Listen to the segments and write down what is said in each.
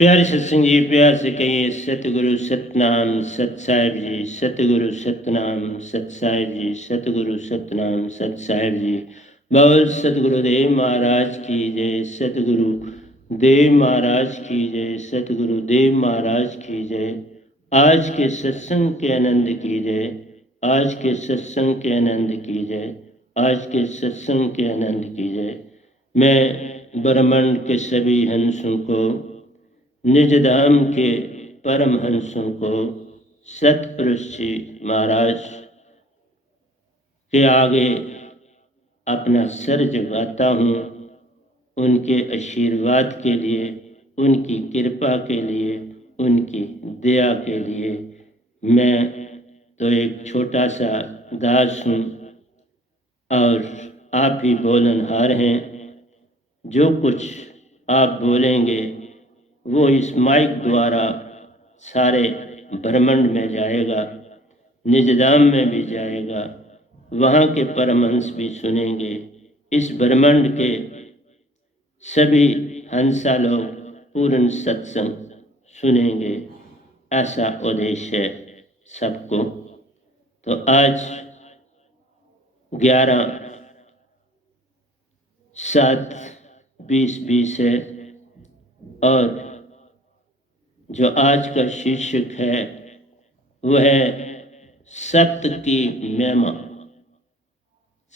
प्यारे सत्संग जी, प्यार से कहिए सतगुरु सतनाम सत साहिब जी। सतगुरु सतनाम सत साहिब जी। सतगुरु सतनाम सत साहिब जी। बोल सतगुरुदेव महाराज की जय। सतगुरु देव महाराज की जय। सतगुरु देव महाराज की जय। आज के सत्संग के आनंद की जय। आज के सत्संग के आनंद की जय। आज के सत्संग के आनंद की जय। मैं ब्रह्मांड के सभी हंसों को, निज धाम के परमहंसों को, सतपुरुष जी महाराज के आगे अपना सर झुकाता हूँ। उनके आशीर्वाद के लिए, उनकी कृपा के लिए, उनकी दया के लिए। मैं तो एक छोटा सा दास हूँ और आप ही बोलनहार हैं। जो कुछ आप बोलेंगे वो इस माइक द्वारा सारे ब्रह्मांड में जाएगा, निजधाम में भी जाएगा, वहाँ के परमहंस भी सुनेंगे। इस ब्रह्मांड के सभी हंसा लोग पूर्ण सत्संग सुनेंगे, ऐसा उद्देश्य है सबको। तो आज 11/7/2020 है और जो आज का शीर्षक है वह है सत्य की महिमा।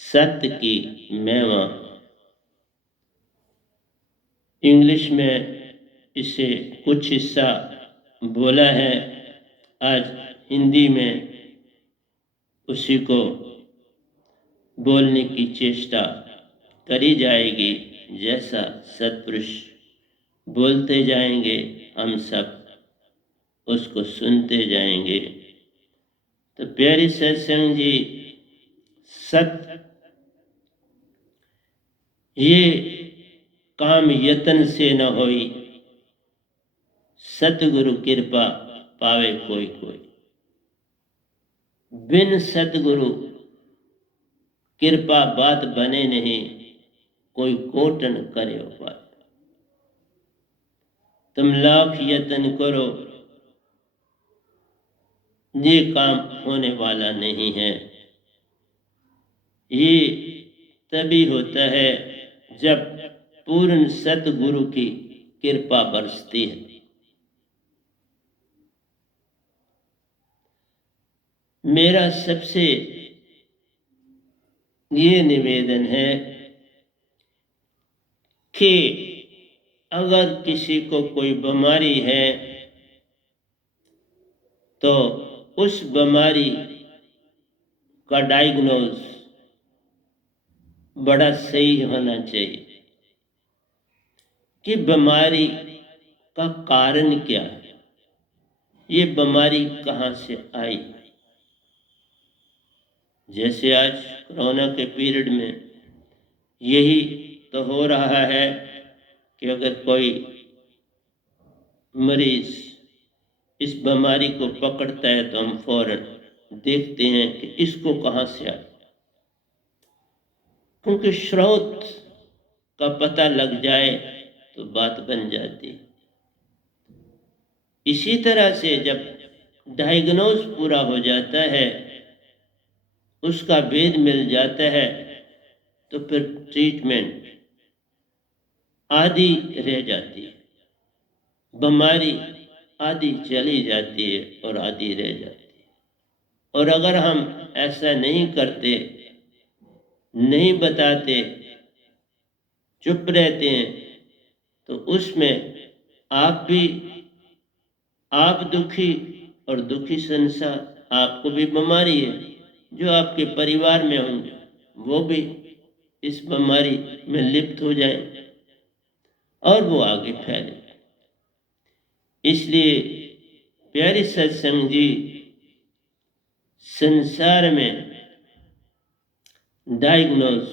सत्य की महिमा। इंग्लिश में इसे कुछ हिस्सा बोला है, आज हिंदी में उसी को बोलने की चेष्टा करी जाएगी। जैसा सत्पुरुष बोलते जाएंगे हम सब उसको सुनते जाएंगे। तो प्यारी सत्संग जी, सत्य ये काम यतन से न होई, सतगुरु कृपा पावे कोई कोई। बिन सतगुरु कृपा बात बने नहीं, कोई कोटन करे उपाय। तुम लाख यतन करो, ये काम होने वाला नहीं है। ये तभी होता है जब पूर्ण सतगुरु की कृपा बरसती है। मेरा सबसे ये निवेदन है कि अगर किसी को कोई बीमारी है तो उस बीमारी का डायग्नोज बड़ा सही होना चाहिए कि बीमारी का कारण क्या है, ये बीमारी कहाँ से आई। जैसे आज कोरोना के पीरियड में यही तो हो रहा है कि अगर कोई मरीज इस बीमारी को पकड़ता है तो हम फौरन देखते हैं कि इसको कहाँ से आया, क्योंकि स्रोत का पता लग जाए तो बात बन जाती है। इसी तरह से जब डायग्नोज पूरा हो जाता है, उसका भेद मिल जाता है, तो फिर ट्रीटमेंट आधी रह जाती है, बीमारी आधी चली जाती है और आधी रह जाती है। और अगर हम ऐसा नहीं करते, नहीं बताते, चुप रहते हैं, तो उसमें आप दुखी और दुखी संसार। आपको भी बीमारी है, जो आपके परिवार में होंगे वो भी इस बीमारी में लिप्त हो जाए और वो आगे फैले। इसलिए प्यारी सत्संग जी, संसार में डायग्नोज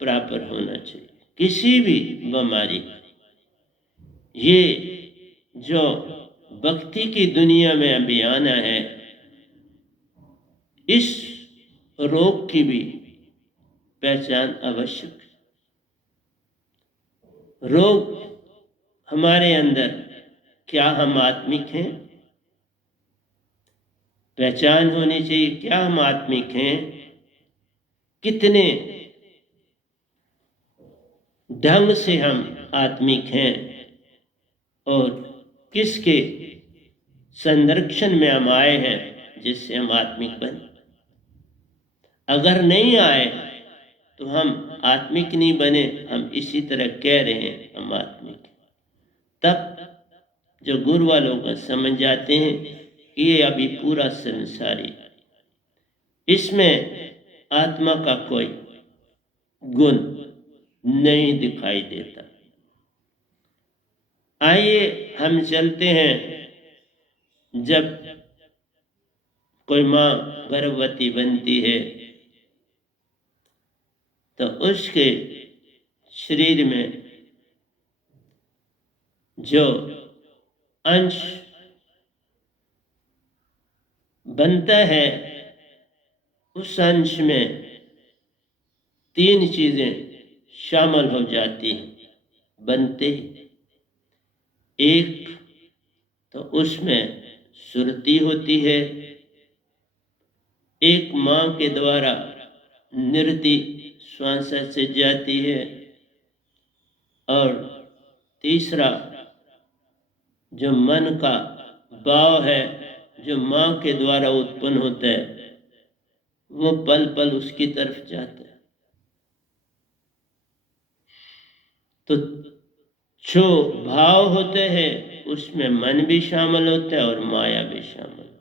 प्रॉपर होना चाहिए किसी भी बीमारी का। ये जो भक्ति की दुनिया में अभी आना है, इस रोग की भी पहचान आवश्यक है। रोग हमारे अंदर क्या हम आत्मिक हैं? पहचान होनी चाहिए, क्या हम आत्मिक हैं? कितने ढंग से हम आत्मिक हैं और किसके संरक्षण में हम आए हैं जिससे हम आत्मिक बने। अगर नहीं आए तो हम आत्मिक नहीं बने, हम इसी तरह कह रहे हैं हम आत्मिक। तब जो गुरु वालों का समझ जाते हैं कि ये अभी पूरा संसारी, इसमें आत्मा का कोई गुण नहीं दिखाई देता। आइए हम चलते हैं, जब कोई माँ गर्भवती बनती है तो उसके शरीर में जो अंश बनता है उस अंश में 3 चीजें शामिल हो जाती हैं बनते ही। एक तो उसमें सुरती होती है, एक माँ के द्वारा निरति श्वास से जाती है, और तीसरा जो मन का भाव है जो माँ के द्वारा उत्पन्न होता है वो पल पल उसकी तरफ जाता है। तो जो भाव होते हैं उसमें मन भी शामिल होता है और माया भी शामिल होता है।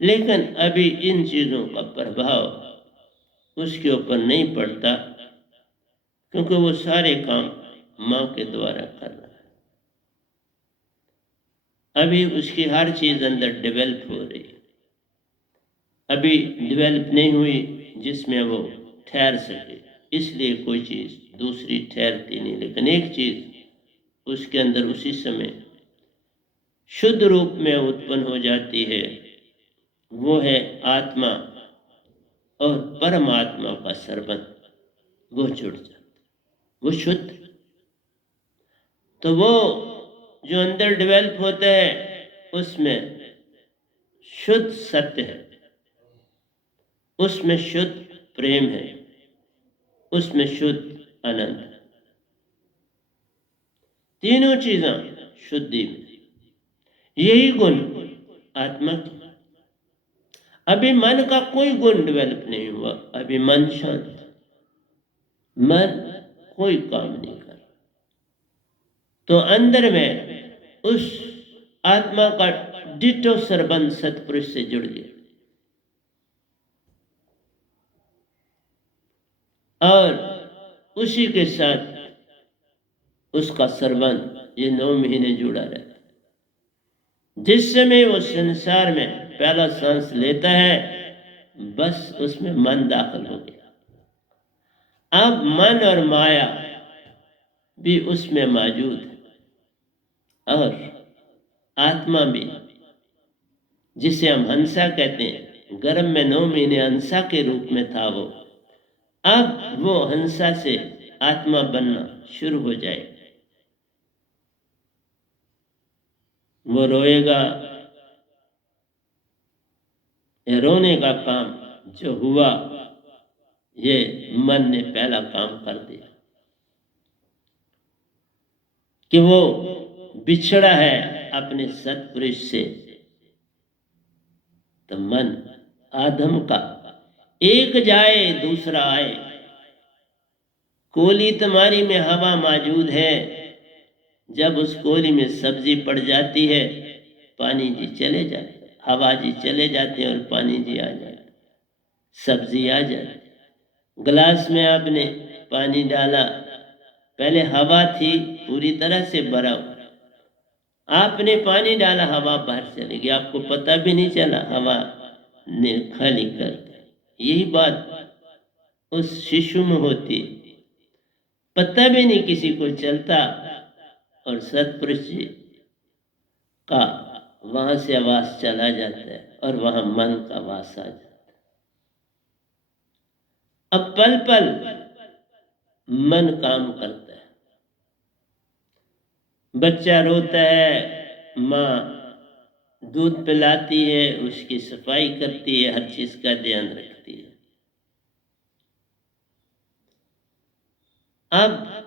लेकिन अभी इन चीजों का प्रभाव उसके ऊपर नहीं पड़ता, क्योंकि वो सारे काम माँ के द्वारा कर रहा है। अभी उसकी हर चीज अंदर डेवलप हो रही है, अभी डेवलप नहीं हुई जिसमें वो ठहर सके, इसलिए कोई चीज दूसरी ठहरती नहीं। लेकिन एक चीज उसके अंदर उसी समय शुद्ध रूप में उत्पन्न हो जाती है, वो है आत्मा और परमात्मा का संबंध। वो जुड़ जाता, वो शुद्ध। तो वो जो अंदर डेवलप होता है उसमें शुद्ध सत्य है, उसमें शुद्ध प्रेम है, उसमें शुद्ध आनंद है। तीनों चीजें शुद्धि में, यही गुण आत्मा की। अभी मन का कोई गुण डेवलप नहीं हुआ, अभी मन शांत, मन कोई काम नहीं कर। तो अंदर में उस आत्मा का डिटो संबंध सतपुरुष से जुड़ गया, और उसी के साथ उसका संबंध ये 9 महीने जुड़ा रहता। जिस समय वो संसार में पहला सांस लेता है बस उसमें मन दाखिल हो गया। अब मन और माया भी उसमें मौजूद है, और आत्मा भी, जिसे हम हंसा कहते हैं। गर्भ में 9 महीने हंसा के रूप में था वो, अब वो हंसा से आत्मा बनना शुरू हो जाए। वो रोएगा, ये रोने का काम जो हुआ ये मन ने पहला काम कर दिया कि वो बिछड़ा है अपने सतपुरुष से। तो मन आदम का एक जाए दूसरा आए, कोली तुम्हारी में हवा मौजूद है, जब उस कोली में सब्जी पड़ जाती है पानी जी चले जाते, हवा जी चले जाते हैं और पानी जी आ जाते, सब्जी आ जाती। गिलास में आपने पानी डाला, पहले हवा थी पूरी तरह से भरा, आपने पानी डाला हवा बाहर चली गई, आपको पता भी नहीं चला हवा ने खाली कर दिया। यही बात उस शिशु में होती, पता भी नहीं किसी को चलता, और सतपुरुष जी का वहां से आवास चला जाता है और वहां मन का वास आ जाता है। अब पल पल मन काम करता है, बच्चा रोता है माँ दूध पिलाती है, उसकी सफाई करती है, हर चीज का ध्यान रखती है। अब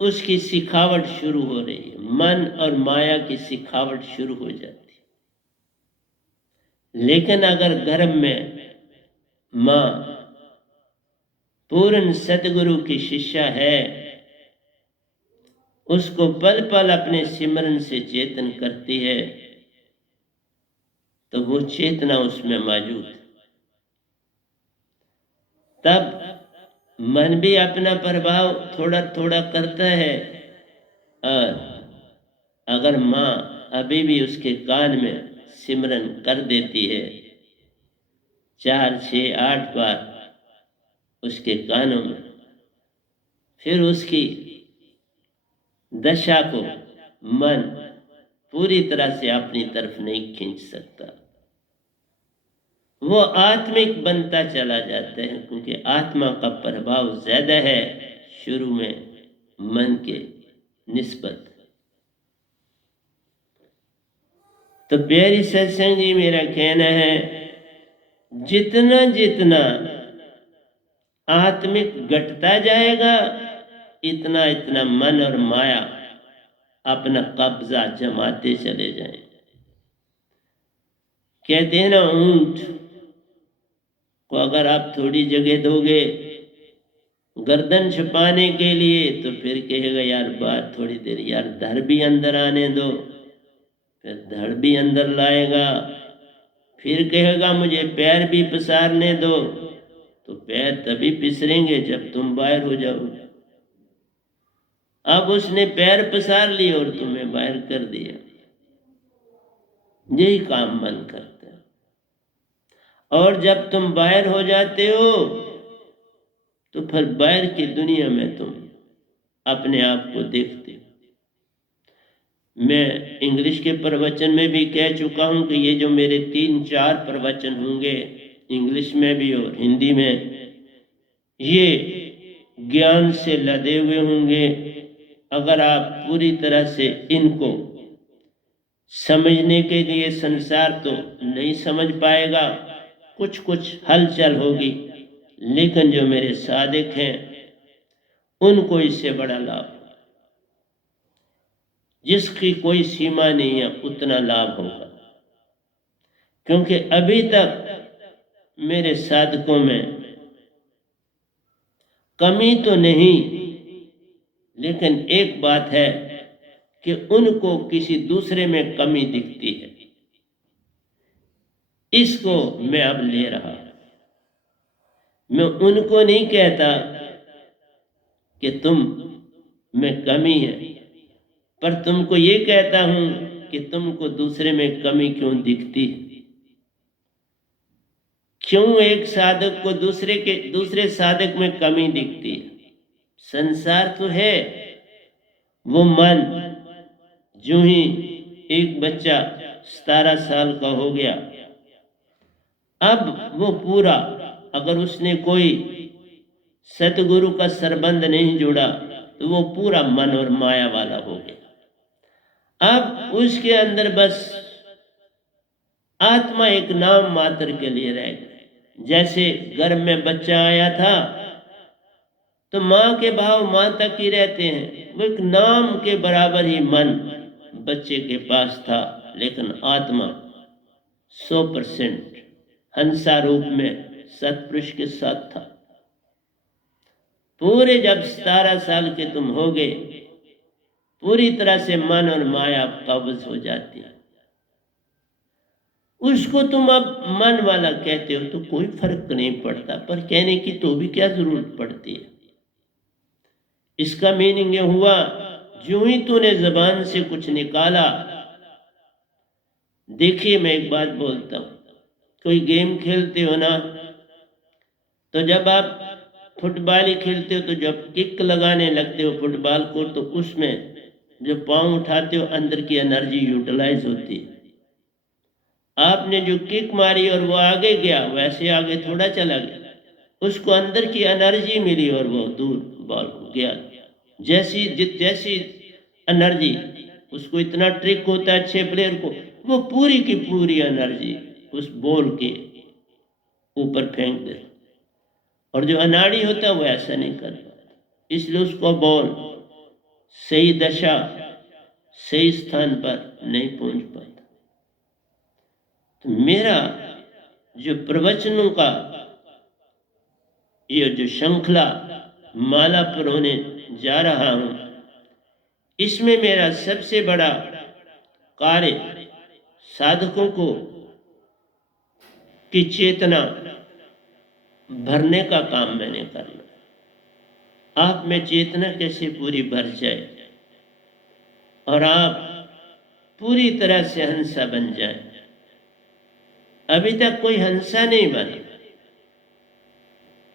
उसकी सिखावट शुरू हो रही है, मन और माया की सिखावट शुरू हो जाती है। लेकिन अगर गर्भ में माँ पूर्ण सदगुरु की शिष्या है, उसको पल पल अपने सिमरन से चेतन करती है, तो वो चेतना उसमें मौजूद है। तब मन भी अपना प्रभाव थोड़ा थोड़ा करता है, और अगर माँ अभी भी उसके कान में सिमरन कर देती है 4, 6, 8 बार उसके कानों में, फिर उसकी दशा को मन पूरी तरह से अपनी तरफ नहीं खींच सकता। वो आत्मिक बनता चला जाता है, क्योंकि आत्मा का प्रभाव ज्यादा है शुरू में मन के निस्बत। तो प्यारी सत्संग जी, मेरा कहना है, जितना जितना आत्मिक घटता जाएगा, इतना इतना मन और माया अपना कब्जा जमाते चले जाएंगे। कहते हैं ना, ऊंट को अगर आप थोड़ी जगह दोगे गर्दन छुपाने के लिए, तो फिर कहेगा यार बात थोड़ी देर, यार धड़ भी अंदर आने दो, फिर धड़ भी अंदर लाएगा, फिर कहेगा मुझे पैर भी पसारने दो, तो पैर तभी पिसरेंगे जब तुम बाहर हो जाओगे। अब उसने पैर पसार लिए और तुम्हें बाहर कर दिया। यही काम मन करता है। और जब तुम बाहर हो जाते हो, तो फिर बाहर की दुनिया में तुम अपने आप को देखते हो। मैं इंग्लिश के प्रवचन में भी कह चुका हूं कि ये जो मेरे 3-4 प्रवचन होंगे, इंग्लिश में भी और हिंदी में, ये ज्ञान से लदे हुए होंगे। अगर आप पूरी तरह से इनको समझने के लिए, संसार तो नहीं समझ पाएगा, कुछ कुछ हलचल होगी, लेकिन जो मेरे साधक हैं उनको इससे बड़ा लाभ, जिसकी कोई सीमा नहीं है, उतना लाभ होगा। क्योंकि अभी तक मेरे साधकों में कमी तो नहीं, लेकिन एक बात है कि उनको किसी दूसरे में कमी दिखती है। इसको मैं अब ले रहा, मैं उनको नहीं कहता कि तुम में कमी है, पर तुमको ये कहता हूं कि तुमको दूसरे में कमी क्यों दिखती है। क्यों एक साधक को दूसरे साधक में कमी दिखती है? संसार तो है, वो मन जो ही एक बच्चा 17 साल का हो गया, अब वो पूरा, अगर उसने कोई सतगुरु का सरबंध नहीं जोड़ा, तो वो पूरा मन और माया वाला हो गया। अब उसके अंदर बस आत्मा एक नाम मात्र के लिए रह गई। जैसे गर्भ में बच्चा आया था, तो माँ के भाव माँ तक ही रहते हैं, वो एक नाम के बराबर ही मन बच्चे के पास था, लेकिन आत्मा 100% हंसा रूप में सतपुरुष के साथ था। पूरे जब 17 साल के तुम हो गए, पूरी तरह से मन और माया कब्ज हो जाती है। उसको तुम अब मन वाला कहते हो तो कोई फर्क नहीं पड़ता, पर कहने की तो भी क्या जरूरत पड़ती है। इसका मीनिंग ये हुआ, जो ही तूने जबान से कुछ निकाला। देखिए, मैं एक बात बोलता हूं, कोई गेम खेलते हो ना, तो जब आप फुटबॉल ही खेलते हो, तो जब किक लगाने लगते हो फुटबॉल को, तो उसमें जो पांव उठाते हो अंदर की एनर्जी यूटिलाइज होती है। आपने जो किक मारी और वो आगे गया, वैसे आगे थोड़ा चला गया, उसको अंदर की एनर्जी मिली और वो दूर बॉल गया। जैसी एनर्जी उसको इतना ट्रिक होता है अच्छे प्लेयर को, वो पूरी की पूरी एनर्जी उस बॉल के ऊपर फेंक दे। और जो अनाड़ी होता है वो ऐसा नहीं कर पाता, इसलिए उसको बॉल सही दशा सही स्थान पर नहीं पहुंच पाता। तो मेरा जो प्रवचनों का ये जो श्रृंखला माला पर होने जा रहा हूं, इसमें मेरा सबसे बड़ा कार्य साधकों को की चेतना भरने का काम मैंने करना। आप में चेतना कैसे पूरी भर जाए और आप पूरी तरह से हंसा बन जाए। अभी तक कोई हंसा नहीं बना,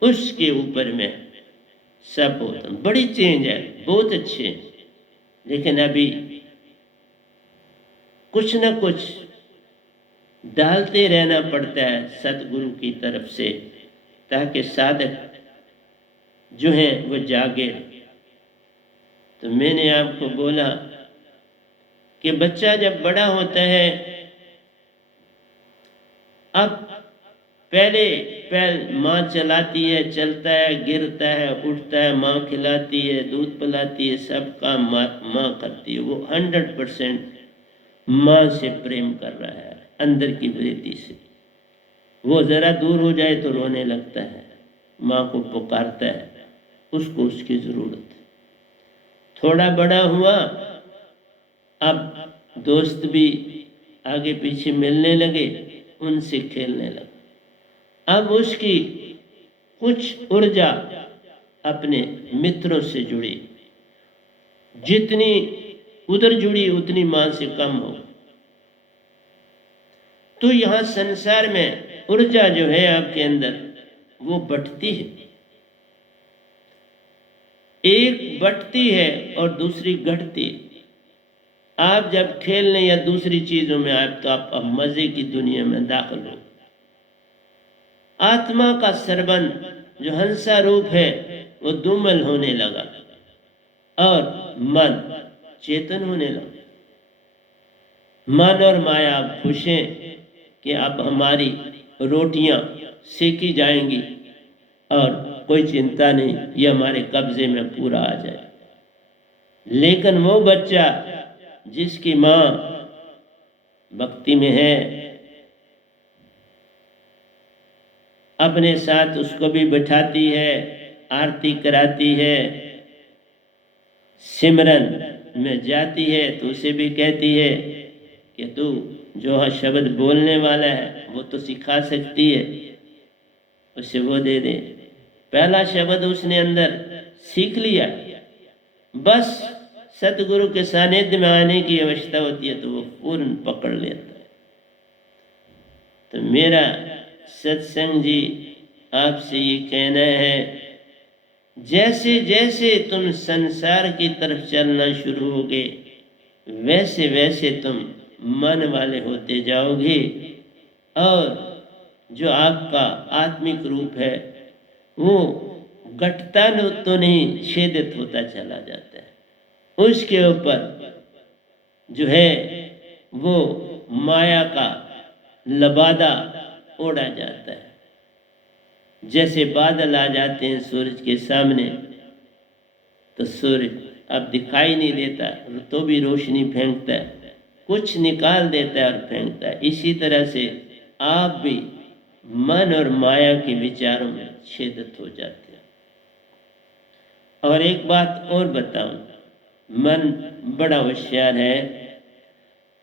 उसके ऊपर में सब होता बड़ी चेंज है, बहुत अच्छे, लेकिन अभी कुछ न कुछ डालते रहना पड़ता है सतगुरु की तरफ से, ताकि साधक जो है वो जागे। तो मैंने आपको बोला कि बच्चा जब बड़ा होता है, अब पहले माँ चलाती है, चलता है, गिरता है, उठता है, माँ खिलाती है, दूध पिलाती है, सब काम माँ करती है। वो 100% माँ से प्रेम कर रहा है अंदर की वृत्ति से। वो ज़रा दूर हो जाए तो रोने लगता है, माँ को पुकारता है, उसको उसकी ज़रूरत है। थोड़ा बड़ा हुआ, अब दोस्त भी आगे पीछे मिलने लगे, उनसे खेलने लगा। अब उसकी कुछ ऊर्जा अपने मित्रों से जुड़ी, जितनी उधर जुड़ी उतनी मां से कम हो। तो यहां संसार में ऊर्जा जो है आपके अंदर वो बंटती है, एक बंटती है और दूसरी घटती है। आप जब खेलने या दूसरी चीजों में आए तो आप अब मजे की दुनिया में दाखिल हो। आत्मा का सरबंध जो हंसा रूप है वो दुमल होने लगा और मन चेतन होने लगा। मन और माया अब खुश हैं कि अब हमारी रोटियां सेकी जाएंगी और कोई चिंता नहीं, ये हमारे कब्जे में पूरा आ जाए। लेकिन वो बच्चा जिसकी माँ भक्ति में है, अपने साथ उसको भी बिठाती है, आरती कराती है, सिमरन में जाती है, तो उसे भी कहती है कि तू जो शब्द बोलने वाला है वो तो सिखा सकती है, उसे वो दे दे। पहला शब्द उसने अंदर सीख लिया, बस सतगुरु के सानिध्य में आने की अवस्था होती है तो वो पूर्ण पकड़ लेता है। तो मेरा सत्संग जी आपसे ये कहना है, जैसे जैसे तुम संसार की तरफ चलना शुरू होगे, वैसे वैसे तुम मन वाले होते जाओगे और जो आपका आत्मिक रूप है वो घटता तो नहीं, छेदित होता चला जाता है। उसके ऊपर जो है वो माया का लबादा ओढ़ा जाता है। जैसे बादल आ जाते हैं सूरज के सामने तो सूरज अब दिखाई नहीं देता तो भी रोशनी फेंकता है, कुछ निकाल देता है और फेंकता है। इसी तरह से आप भी मन और माया के विचारों में छेदित हो जाते हैं। और एक बात और बताऊं, मन बड़ा होशियार है।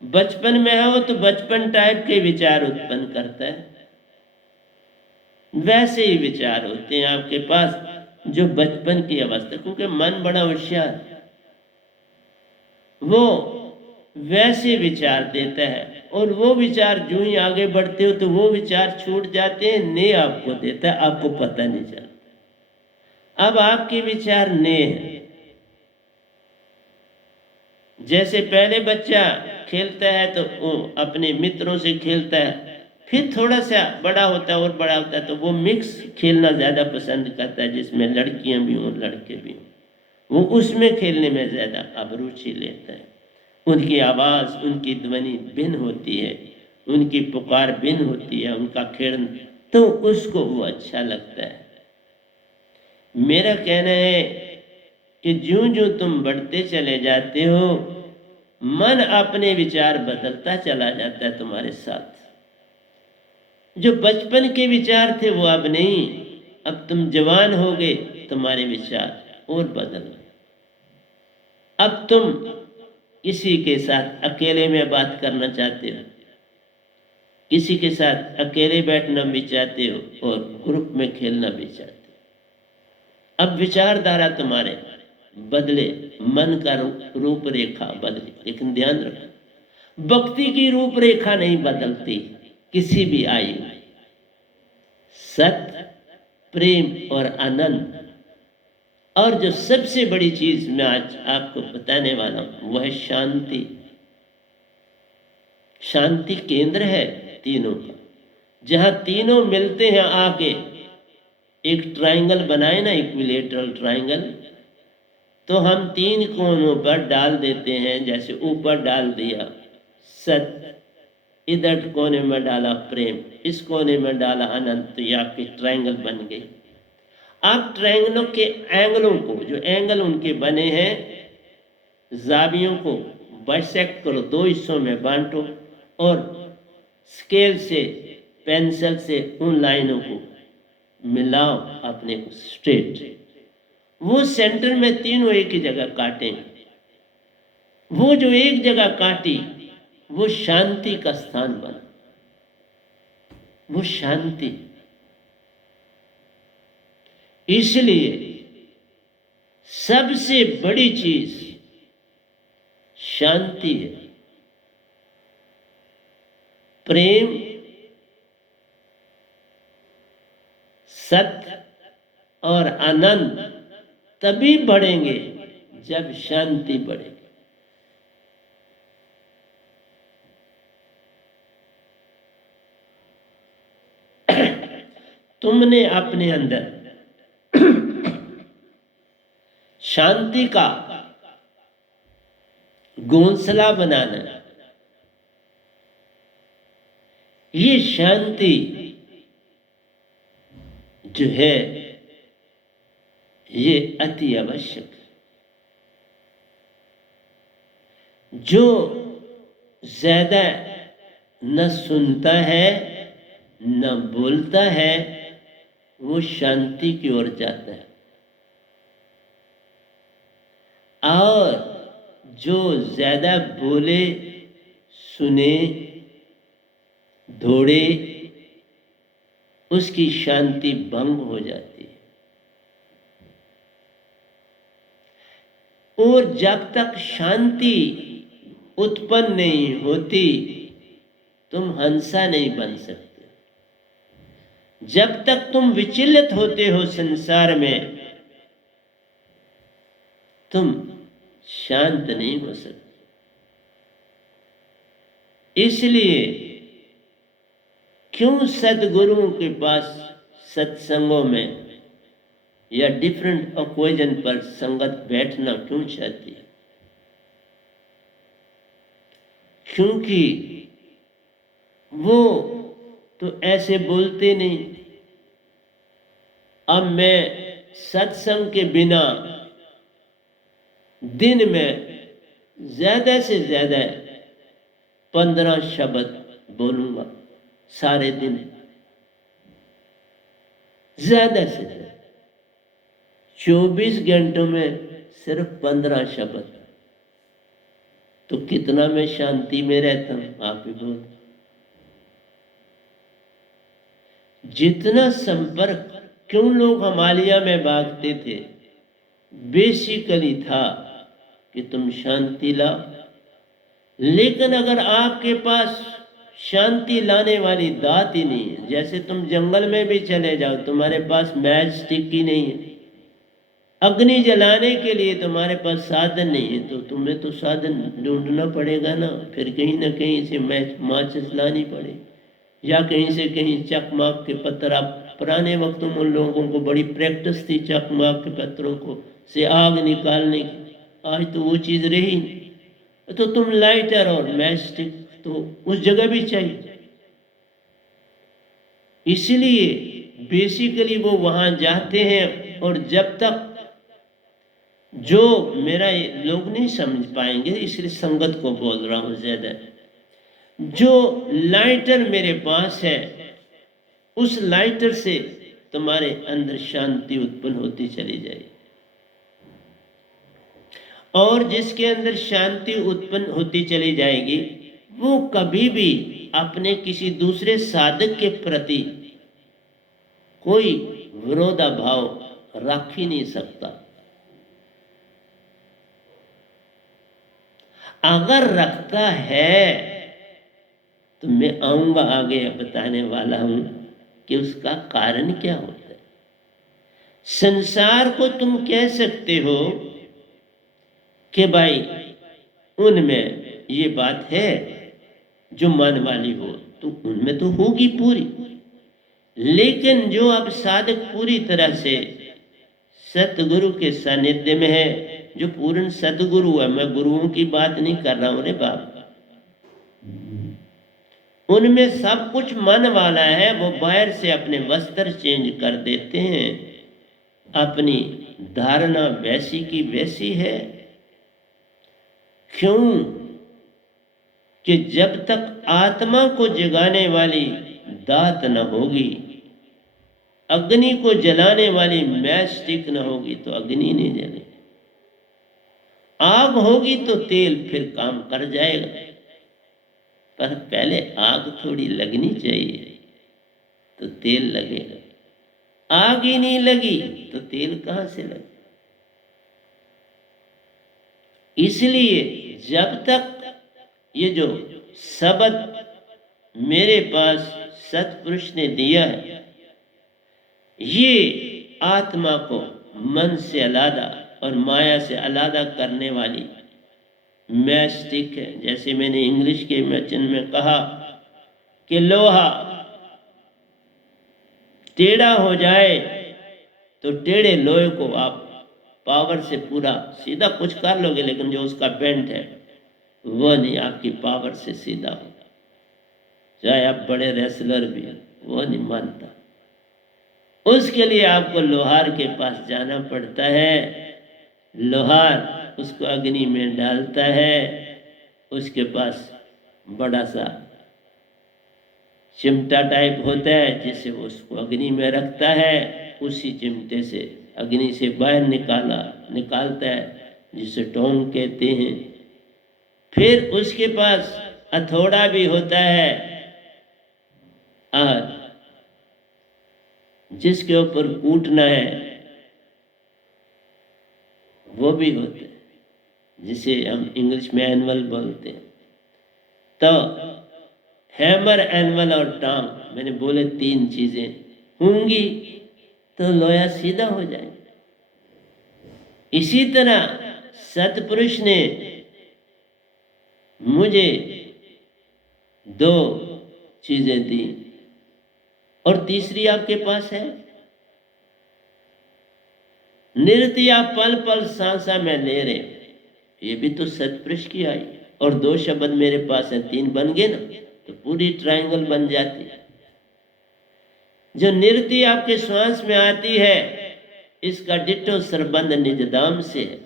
बचपन में हो तो बचपन टाइप के विचार उत्पन्न करता है, वैसे ही विचार होते हैं आपके पास जो बचपन की अवस्था, क्योंकि मन बड़ा होशियार, वो वैसे विचार देता है और वो विचार जो ही आगे बढ़ते हो तो वो विचार छूट जाते हैं, नए आपको देता है, आपको पता नहीं चलता। अब आपके विचार नए हैं। जैसे पहले बच्चा खेलता है तो वो अपने मित्रों से खेलता है, फिर थोड़ा सा बड़ा होता है और बड़ा होता है तो वो मिक्स खेलना ज़्यादा पसंद करता है, जिसमें लड़कियां भी हों लड़के भी हों, वो उसमें खेलने में ज़्यादा अब रुचि लेता है। उनकी आवाज़, उनकी ध्वनि भिन्न होती है, उनकी पुकार भिन्न होती है, उनका खेड़न, तो उसको वो अच्छा लगता है। मेरा कहना है कि ज्यों ज्यों तुम बढ़ते चले जाते हो, मन अपने विचार बदलता चला जाता है तुम्हारे साथ। जो बचपन के विचार थे वो अब नहीं, अब तुम जवान हो गए, तुम्हारे विचार और बदल गए। अब तुम किसी के साथ अकेले में बात करना चाहते हो, किसी के साथ अकेले बैठना भी चाहते हो और ग्रुप में खेलना भी चाहते हो। अब विचारधारा तुम्हारे बदले, मन का रूपरेखा बदले। लेकिन ध्यान रखो, भक्ति की रूपरेखा नहीं बदलती किसी भी आयु में। सत्य, प्रेम और आनंद, और जो सबसे बड़ी चीज मैं आज आपको बताने वाला हूं वह है शांति। शांति केंद्र है तीनों का। जहां तीनों मिलते हैं आके एक ट्रायंगल बनाए ना, इक्विलेटरल ट्रायंगल, तो हम तीन कोनों पर डाल देते हैं। जैसे ऊपर डाल दिया सत्य, इधर कोने में डाला प्रेम, इस कोने में डाला आनंद, तो ये आपकी ट्रायंगल बन गई। आप ट्रायंगलों के एंगलों को, जो एंगल उनके बने हैं, जावियों को बाइसेक्ट करो, दो हिस्सों में बांटो और स्केल से, पेंसिल से उन लाइनों को मिलाओ अपने को स्ट्रेट। वो सेंटर में तीनों एक ही जगह काटेंगे। वो जो एक जगह काटी वो शांति का स्थान बना, वो शांति। इसलिए सबसे बड़ी चीज शांति है। प्रेम, सत्य और आनंद तभी बढ़ेंगे जब शांति बढ़ेगी। तुमने अपने अंदर शांति का घोंसला बनाना। ये शांति जो है ये अति आवश्यक है। जो ज्यादा न सुनता है न बोलता है वो शांति की ओर जाता है, और जो ज्यादा बोले, सुने, दौड़े, उसकी शांति भंग हो जाती है। और जब तक शांति उत्पन्न नहीं होती तुम हंसा नहीं बन सकते। जब तक तुम विचलित होते हो संसार में तुम शांत नहीं हो सकते। इसलिए क्यों सद्गुरुओं के पास सत्संगों में या डिफरेंट ओकेजन पर संगत बैठना क्यों चाहती है? क्योंकि वो तो ऐसे बोलते नहीं। अब मैं सत्संग के बिना दिन में ज्यादा से ज्यादा 15 शब्द बोलूंगा सारे दिन, ज्यादा से ज्यादा 24 घंटों में सिर्फ 15 शब्द, तो कितना मैं शांति में रहता हूं आप ही बहुत। जितना संपर्क, क्यों लोग हिमालय में भागते थे, बेसिकली था कि तुम शांति लाओ। लेकिन अगर आपके पास शांति लाने वाली दात ही नहीं है, जैसे तुम जंगल में भी चले जाओ तुम्हारे पास मैच स्टिक ही नहीं है, अग्नि जलाने के लिए तुम्हारे पास साधन नहीं है, तो तुम्हें तो साधन ढूंढना पड़ेगा ना। फिर कहीं ना कहीं से माचिस लानी पड़े, या कहीं से कहीं चकमाक के पत्थर। आप पुराने वक्तों में उन लोगों को बड़ी प्रैक्टिस थी चकमाक के पत्थरों को से आग निकालने की। आज तो वो चीज़ रही नहीं। तो तुम लाइटर और मैचस्टिक तो उस जगह भी चाहिए। इसलिए बेसिकली वो वहां जाते हैं, और जब तक जो मेरा लोग नहीं समझ पाएंगे, इसलिए संगत को बोल रहा हूं ज्यादा। जो लाइटर मेरे पास है, उस लाइटर से तुम्हारे अंदर शांति उत्पन्न होती चली जाएगी, और जिसके अंदर शांति उत्पन्न होती चली जाएगी वो कभी भी अपने किसी दूसरे साधक के प्रति कोई विरोधाभाव रख ही नहीं सकता। अगर रखता है तो मैं आऊंगा आगे बताने वाला हूं कि उसका कारण क्या होता है। संसार को तुम कह सकते हो कि भाई उनमें ये बात है जो मन वाली हो, तो उनमें तो होगी पूरी। लेकिन जो अब साधक पूरी तरह से सतगुरु के सानिध्य में है, जो पूर्ण सतगुरु है, मैं गुरुओं की बात नहीं कर रहा हूं रे बाप, उनमें सब कुछ मन वाला है। वो बाहर से अपने वस्त्र चेंज कर देते हैं, अपनी धारणा वैसी की वैसी है। क्यों? कि जब तक आत्मा को जगाने वाली दात न होगी, अग्नि को जलाने वाली मैच स्टिक न होगी, तो अग्नि नहीं जलेगी। आग होगी तो तेल फिर काम कर जाएगा, पर पहले आग थोड़ी लगनी चाहिए तो तेल लगेगा। आग ही नहीं लगी तो तेल कहां से लगे? इसलिए जब तक ये जो शब्द मेरे पास सतपुरुष ने दिया है, ये आत्मा को मन से अलादा और माया से अलादा करने वाली मैस्टिक है। जैसे मैंने इंग्लिश के वचन में कहा कि लोहा टेढ़ा हो जाए तो टेढ़े लोहे को आप पावर से पूरा सीधा कुछ कर लोगे, लेकिन जो उसका बेंट है वो नहीं आपकी पावर से सीधा होगा। चाहे आप बड़े रेसलर भी हो, वो नहीं मानता। उसके लिए आपको लोहार के पास जाना पड़ता है। लोहार उसको अग्नि में डालता है, उसके पास बड़ा सा चिमटा टाइप होता है जिसे वो उसको अग्नि में रखता है। उसी चिमटे से अग्नि से बाहर निकालता है, जिसे टोंग कहते हैं। फिर उसके पास हथौड़ा भी होता है, और जिसके ऊपर कूटना है वो भी होते हैं, जिसे हम इंग्लिश में एनवल बोलते हैं। तो हैमर, एनवल और टांग, मैंने बोले 3 चीजें होंगी तो लोहा सीधा हो जाएगा। इसी तरह सतपुरुष ने मुझे 2 चीजें दी, और तीसरी आपके पास है। निरति आप पल पल सांसा में ले रहे, ये भी तो सतपुरुष की आई। और 2 शब्द मेरे पास है, 3 बन गए ना, तो पूरी ट्रायंगल बन जाती है। जो निरति आपके श्वास में आती है, इसका डिट्टो संबंध निजदाम से है।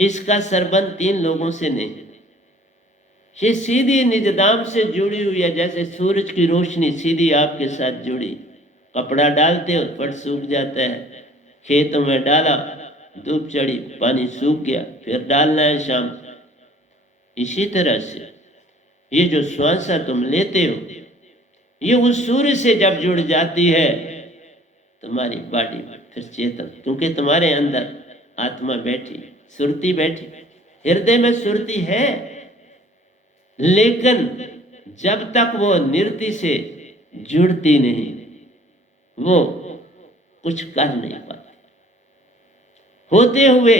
इसका संबंध 3 लोगों से नहीं, ये सीधी निजदाम से जुड़ी हुई है। जैसे सूरज की रोशनी सीधी आपके साथ जुड़ी। कपड़ा डालते हो, फट सूख जाता है। खेतों में डाला, धूप चढ़ी, पानी सूख गया, फिर डालना है शाम। इसी तरह से ये जो श्वासा तुम लेते हो, ये उस सूर्य से जब जुड़ जाती है तुम्हारी बॉडी में, फिर चेतन, क्योंकि तुम्हारे अंदर आत्मा बैठी, सुरती बैठी, हृदय में सुरती है। लेकिन जब तक वो निरति से जुड़ती नहीं, वो कुछ कर नहीं पाती। होते हुए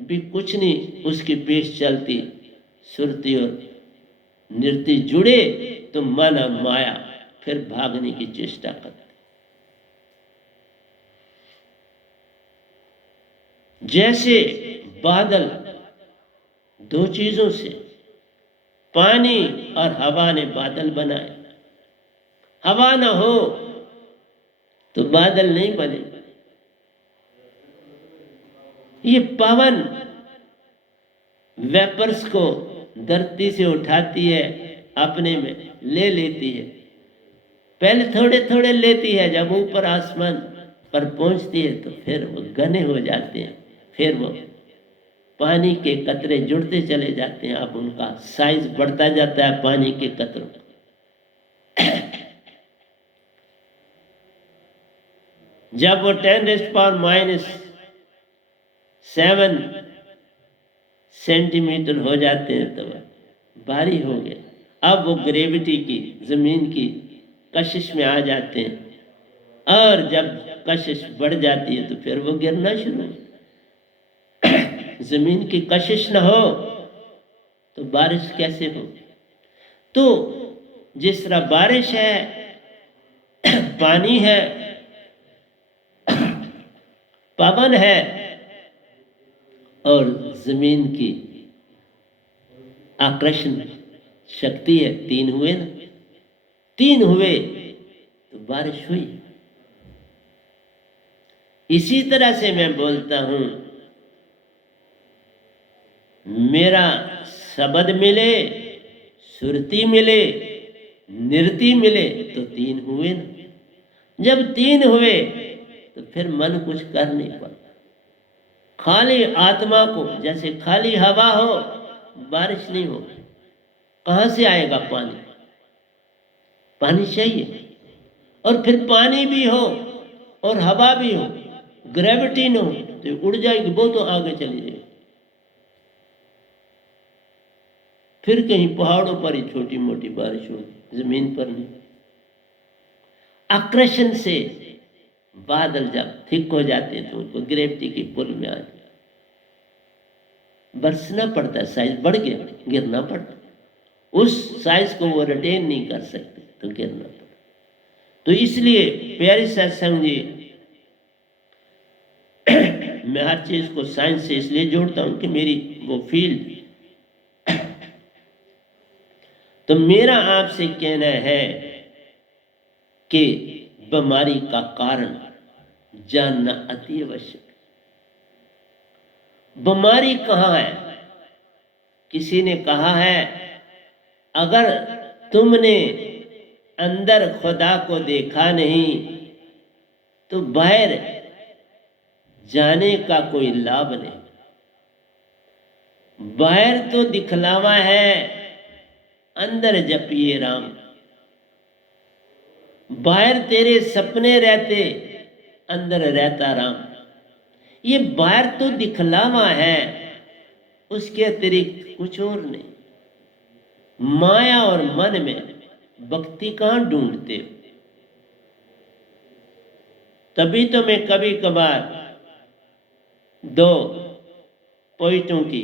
भी कुछ नहीं उसकी पेश चलती। सुरती और निरति जुड़े तो मन और माया फिर भागने की चेष्टा करती। जैसे बादल दो चीजों से, पानी और हवा ने बादल बनाए। हवा ना हो तो बादल नहीं बने। ये पवन वेपर्स को धरती से उठाती है, अपने में ले लेती है। पहले थोड़े थोड़े लेती है, जब ऊपर आसमान पर पहुंचती है तो फिर वो घने हो जाते हैं, फिर वो पानी के कतरे जुड़ते चले जाते हैं। अब उनका साइज बढ़ता जाता है पानी के कतरों का। जब वो 10⁻⁷ सेंटीमीटर हो जाते हैं तो भारी हो गया। अब वो ग्रेविटी की, जमीन की कशिश में आ जाते हैं, और जब कशिश बढ़ जाती है तो फिर वो गिरना शुरू हो। जमीन की कशिश न हो तो बारिश कैसे हो? तो जिस तरह बारिश है, पानी है, पवन है और जमीन की आकर्षण शक्ति है, तीन हुए ना, तीन हुए तो बारिश हुई। इसी तरह से मैं बोलता हूं, मेरा शब्द मिले, सुरती मिले, नृति मिले तो तीन हुए ना। जब तीन हुए तो फिर मन कुछ कर नहीं पाता। खाली आत्मा को, जैसे खाली हवा हो, बारिश नहीं होगी। कहां से आएगा पानी? पानी चाहिए। और फिर पानी भी हो और हवा भी हो, ग्रेविटी न हो तो उड़ जाएगी, वो तो आगे चली जाएगी। फिर कहीं पहाड़ों पर ही छोटी मोटी बारिश होगी, जमीन पर नहीं। आकर्षण से बादल जब थिक हो जाते हैं तो उनको ग्रेविटी की पुल में आ जाए, बरसना पड़ता है। साइज बढ़ गया, गिरना पड़ता है। उस साइज को वो रिटेन नहीं कर सकते तो गिरना पड़ता। तो इसलिए प्यारे सत्संग जी, मैं हर चीज को साइंस से इसलिए जोड़ता हूं कि मेरी वो फील्ड। तो मेरा आपसे कहना है कि बीमारी का कारण जानना अति आवश्यक। बीमारी कहाँ है? किसी ने कहा है, अगर तुमने अंदर खुदा को देखा नहीं तो बाहर जाने का कोई लाभ नहीं। बाहर तो दिखलावा है, अंदर जपिए राम। बाहर तेरे सपने रहते, अंदर रहता राम। ये बाहर तो दिखलावा है, उसके अतिरिक्त कुछ और नहीं। माया और मन में भक्ति कहां ढूंढते हो? तभी तो मैं कभी कभार दो पोइटों की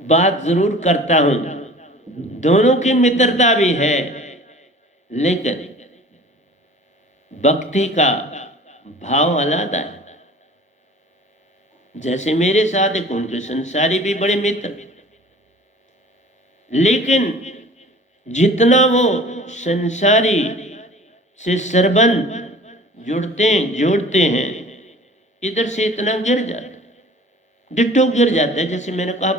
बात जरूर करता हूं। दोनों की मित्रता भी है, लेकिन भक्ति का भाव अलग है। जैसे मेरे साथ एक उनके संसारी भी बड़े मित्र, लेकिन जितना वो संसारी से संबंध जोड़ते हैं, इधर से इतना गिर जाता है, डिट्टो गिर जाता है। जैसे मैंने कहा,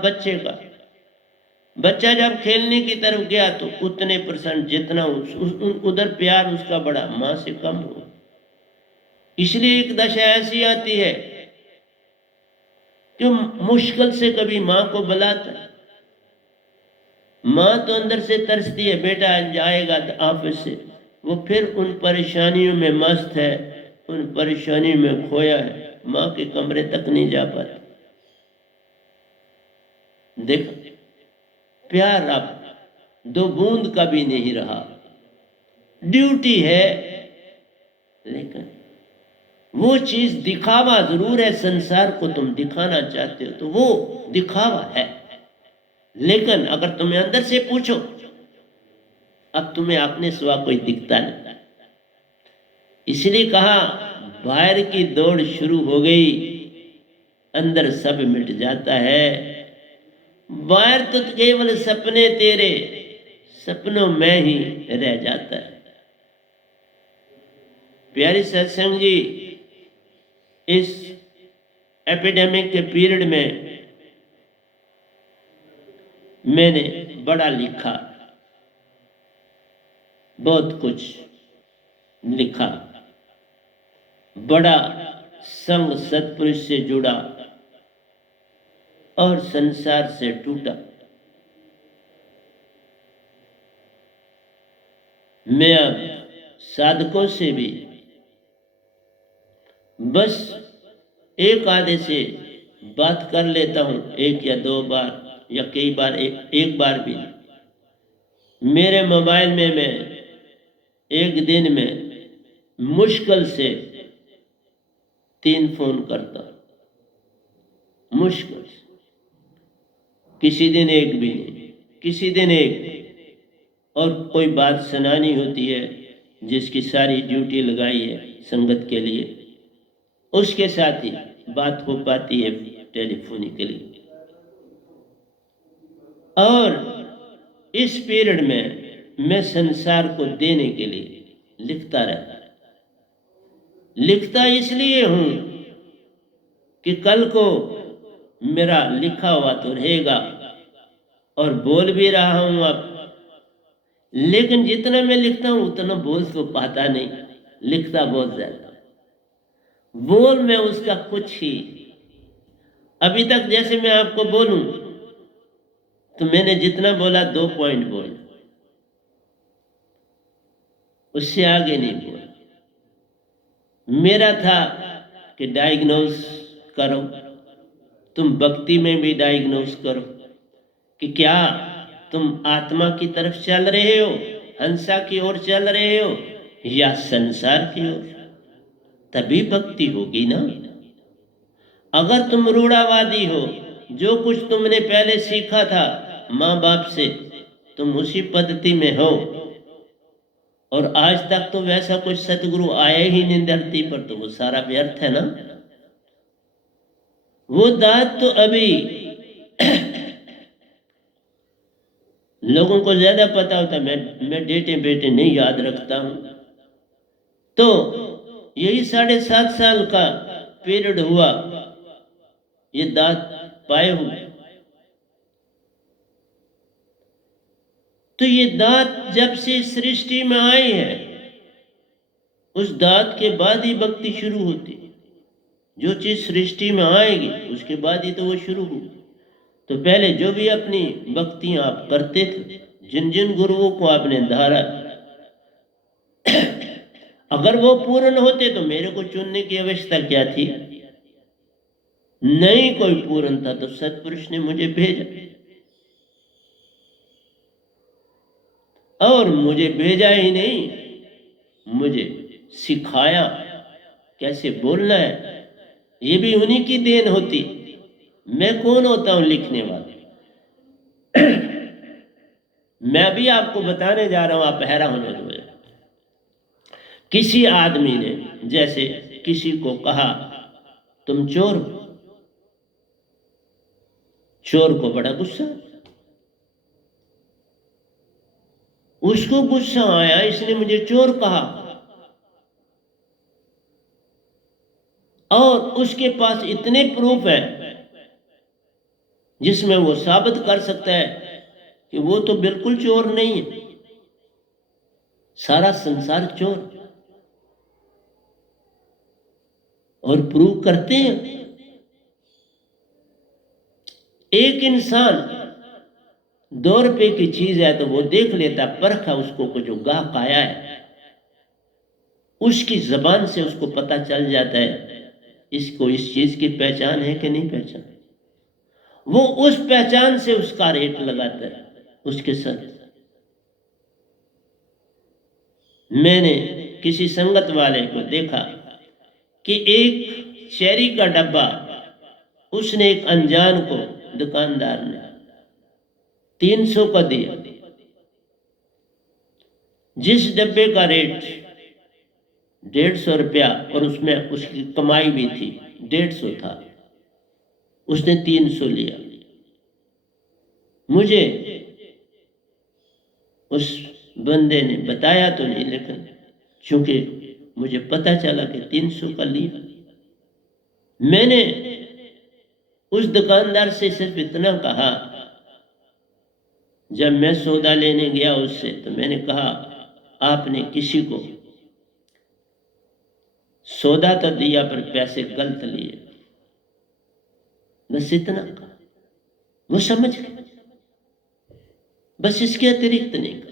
बच्चा जब खेलने की तरफ गया तो उतने % जितना उधर प्यार उसका बड़ा, मां से कम हो। इसलिए एक दशा ऐसी आती है कि मुश्किल से कभी मां को बुलाता। मां तो अंदर से तरसती है, बेटा जाएगा ऑफिस से, वो फिर उन परेशानियों में मस्त है, उन परेशानियों में खोया है, मां के कमरे तक नहीं जा पाता। देखो, प्यार अब 2 बूंद का भी नहीं रहा। ड्यूटी है, लेकिन वो चीज दिखावा जरूर है। संसार को तुम दिखाना चाहते हो तो वो दिखावा है, लेकिन अगर तुम्हें अंदर से पूछो, अब तुम्हें अपने सिवा कोई दिखता नहीं। इसलिए कहा, बाहर की दौड़ शुरू हो गई अंदर सब मिट जाता है। बाहर तो केवल सपने तेरे, सपनों में ही रह जाता है। प्यारे सत्संग जी, इस एपिडेमिक के पीरियड में मैंने बड़ा लिखा, बहुत कुछ लिखा, बड़ा संग सत्पुरुष से जुड़ा और संसार से टूटा। मैं अब साधकों से भी बस एक आधे से बात कर लेता हूँ, एक या दो बार या कई बार, एक बार भी। मेरे मोबाइल में मैं एक दिन में मुश्किल से 3 फोन करता, मुश्किल से। किसी दिन एक भी नहीं, किसी दिन एक। और कोई बात सुनानी होती है जिसकी सारी ड्यूटी लगाई है संगत के लिए, उसके साथ ही बात हो पाती है टेलीफोनिकली। और इस पीरियड में मैं संसार को देने के लिए लिखता रहता। लिखता इसलिए हूं कि कल को मेरा लिखा हुआ तो रहेगा और बोल भी रहा हूं अब, लेकिन जितना मैं लिखता हूं उतना बोल तो पाता नहीं, लिखता बहुत ज्यादा। बोल मैं उसका कुछ ही। अभी तक जैसे मैं आपको बोलूं तो मैंने जितना बोला 2 पॉइंट बोल, उससे आगे नहीं बोला। मेरा था कि डायग्नोस करो, तुम भक्ति में भी डायग्नोस करो कि क्या तुम आत्मा की तरफ चल रहे हो, हंसा की ओर चल रहे हो या संसार की ओर, तभी भक्ति होगी ना। अगर तुम रूढ़ावादी हो, जो कुछ तुमने पहले सीखा था माँ बाप से, तुम उसी पद्धति में हो और आज तक तो वैसा कुछ सतगुरु आया ही नहीं धरती पर, तो वो सारा व्यर्थ है ना। वो दात तो अभी लोगों को ज्यादा पता होता, मैं डेटे बेटे नहीं याद रखता हूं। तो यही 7.5 साल का पीरियड हुआ ये दात पाए हुए। तो ये दात जब से सृष्टि में आई है, उस दात के बाद ही भक्ति शुरू होती। जो चीज सृष्टि में आएगी उसके बाद ही तो वो शुरू होगी। तो पहले जो भी अपनी भक्तियां आप करते थे, जिन जिन गुरुओं को आपने धारा, अगर वो पूर्ण होते तो मेरे को चुनने की आवश्यकता क्या थी। नहीं कोई पूर्ण था तो सत्पुरुष ने मुझे भेजा, और मुझे भेजा ही नहीं, मुझे सिखाया कैसे बोलना है। ये भी उन्हीं की देन होती। मैं कौन होता हूं लिखने वाला। मैं भी आपको बताने जा रहा हूं, आप हैरान होने दो। किसी आदमी ने जैसे किसी को कहा तुम चोर हो, चोर को बड़ा गुस्सा, उसको गुस्सा आया, इसने मुझे चोर कहा, और उसके पास इतने प्रूफ है जिसमें वो साबित कर सकता है कि वो तो बिल्कुल चोर नहीं है, सारा संसार चोर, और प्रूव करते हैं। एक इंसान 2 रुपए की चीज है तो वो देख लेता, परखा उसको को जो गाहक आया है, उसकी जबान से उसको पता चल जाता है इसको इस चीज की पहचान है कि नहीं पहचान। वो उस पहचान से उसका रेट लगाता है उसके साथ। मैंने किसी संगत वाले को देखा कि एक चेरी का डब्बा उसने एक अनजान को, दुकानदार ने 300 का दिया, जिस डब्बे का रेट 150 रुपया और उसमें उसकी कमाई भी थी 150 था। उसने 300 लिया। मुझे उस बंदे ने बताया तो नहीं, लेकिन चूंकि मुझे पता चला कि 300 का लिया, मैंने उस दुकानदार से सिर्फ इतना कहा, जब मैं सौदा लेने गया उससे, तो मैंने कहा आपने किसी को सौदा तो दिया पर पैसे गलत लिए, बस इतना कहा। वो समझ गए, बस इसके अतिरिक्त नहीं कहा।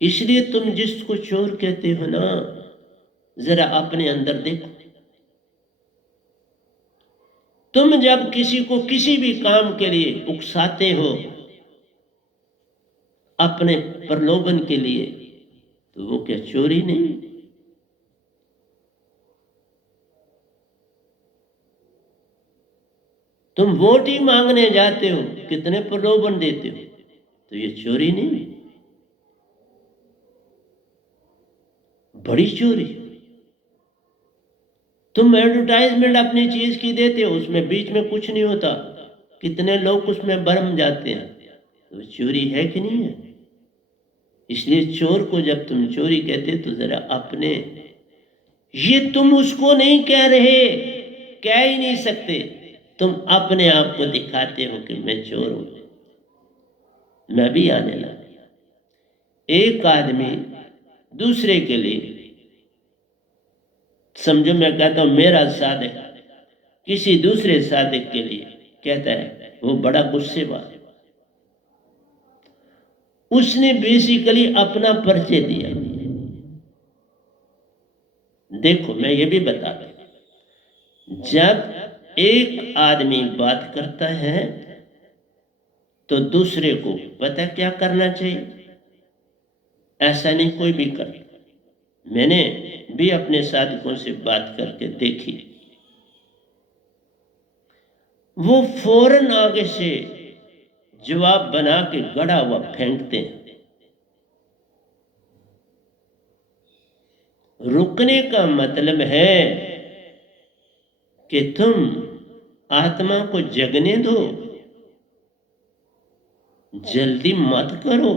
इसलिए तुम जिसको चोर कहते हो ना, जरा अपने अंदर देखो। तुम जब किसी को किसी भी काम के लिए उकसाते हो अपने प्रलोभन के लिए, तो वो क्या चोरी नहीं? तुम वोट ही मांगने जाते हो, कितने प्रलोभन देते हो, तो ये चोरी नहीं? बड़ी चोरी। तुम एडवर्टाइजमेंट अपनी चीज की देते हो, उसमें बीच में कुछ नहीं होता, कितने लोग उसमें भरम जाते हैं, तो चोरी है कि नहीं है? इसलिए चोर को जब तुम चोरी कहते तो जरा अपने, ये तुम उसको नहीं कह रहे, कह ही नहीं सकते, तुम अपने आप को दिखाते हो कि मैं चोर हूं, मैं भी आने लगा। एक आदमी दूसरे के लिए, समझो मैं कहता हूं मेरा सादिक किसी दूसरे सादिक के लिए कहता है, वो बड़ा गुस्से वाला, उसने बेसिकली अपना परिचय दिया। देखो मैं ये भी बता दूं, जब एक आदमी बात करता है तो दूसरे को पता क्या करना चाहिए? ऐसा नहीं कोई भी कर, मैंने भी अपने साथियों से बात करके देखी, वो फौरन आगे से जवाब बना के गड़ा हुआ फेंकते हैं। रुकने का मतलब है कि तुम आत्मा को जगने दो, जल्दी मत करो।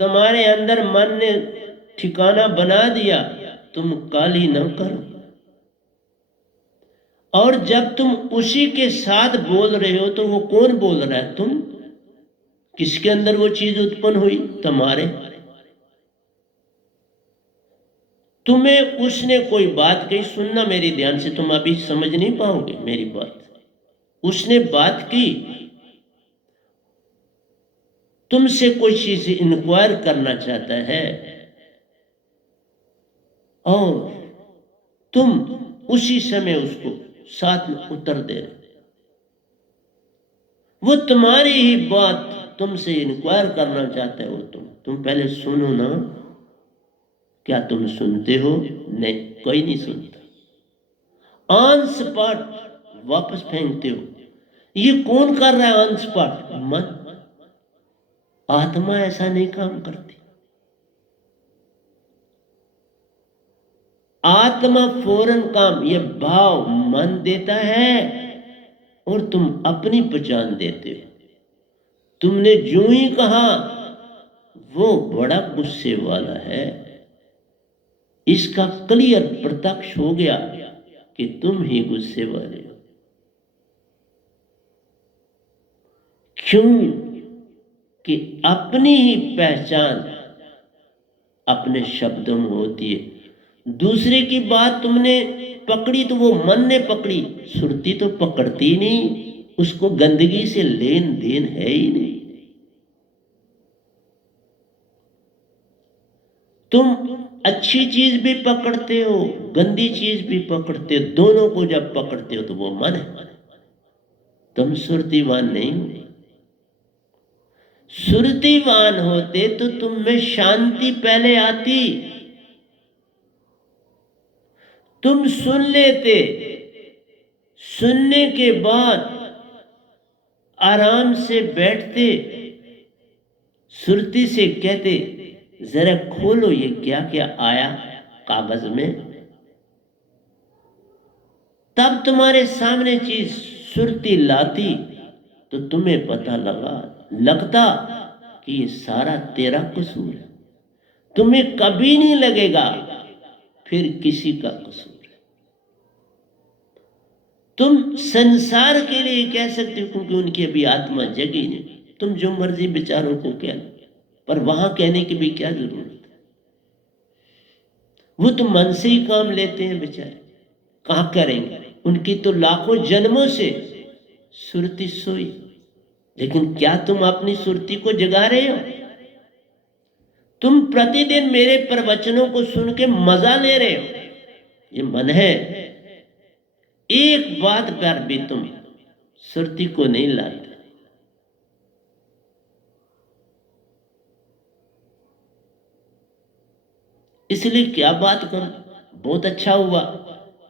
तुम्हारे अंदर मन ने ठिकाना बना दिया, तुम काली न करो। और जब तुम उसी के साथ बोल रहे हो तो वो कौन बोल रहा है? तुम। किसके अंदर वो चीज उत्पन्न हुई? तुम्हारे। तुम्हें उसने कोई बात कही, सुनना मेरी ध्यान से, तुम अभी समझ नहीं पाओगे मेरी बात। उसने बात की, तुमसे कोई चीज इंक्वायर करना चाहता है और तुम उसी समय उसको साथ में उतर दे रहे, वो तुम्हारी ही बात तुमसे इंक्वायर करना चाहता है। वो तुम पहले सुनो ना। क्या तुम सुनते हो? नहीं, कोई नहीं सुनता। ऑन स्पॉट वापस फेंकते हो। ये कौन कर रहा है ऑन स्पॉट? मन। आत्मा ऐसा नहीं काम करती। आत्मा फौरन काम, ये भाव मन देता है और तुम अपनी पहचान देते हो। तुमने जो ही कहा वो बड़ा गुस्से वाला है, इसका क्लियर प्रत्यक्ष हो गया कि तुम ही गुस्से वाले हो। क्यों? कि अपनी ही पहचान अपने शब्दों में होती है। दूसरे की बात तुमने पकड़ी तो वो मन ने पकड़ी, सुरती तो पकड़ती नहीं, उसको गंदगी से लेन देन है ही नहीं। तुम अच्छी चीज भी पकड़ते हो, गंदी चीज भी पकड़ते हो, दोनों को जब पकड़ते हो तो वो मन है। तुम सुरतीवान नहीं हो। सुरतीवान होते तो तुम में शांति पहले आती, तुम सुन लेते, सुनने के बाद आराम से बैठते, सुरती से कहते जरा खोलो ये क्या क्या आया कागज में। तब तुम्हारे सामने चीज सुरती लाती तो तुम्हें पता लगता कि ये सारा तेरा कसूर है। तुम्हें कभी नहीं लगेगा फिर किसी का कसूर है। तुम संसार के लिए कह सकते हो क्योंकि उनकी अभी आत्मा जगी नहीं, तुम जो मर्जी बेचारों को कह लो, पर वहां कहने की भी क्या जरूरत है। वो तो मन से ही काम लेते हैं बेचारे, कहां करेंगे। उनकी तो लाखों जन्मों से सुरती सोई, लेकिन क्या तुम अपनी सुरती को जगा रहे हो? तुम प्रतिदिन मेरे प्रवचनों को सुन के मजा ले रहे हो, ये मन है। एक बात पर भी तुम सुरती को नहीं लाते। इसलिए क्या बात करूं। बहुत अच्छा हुआ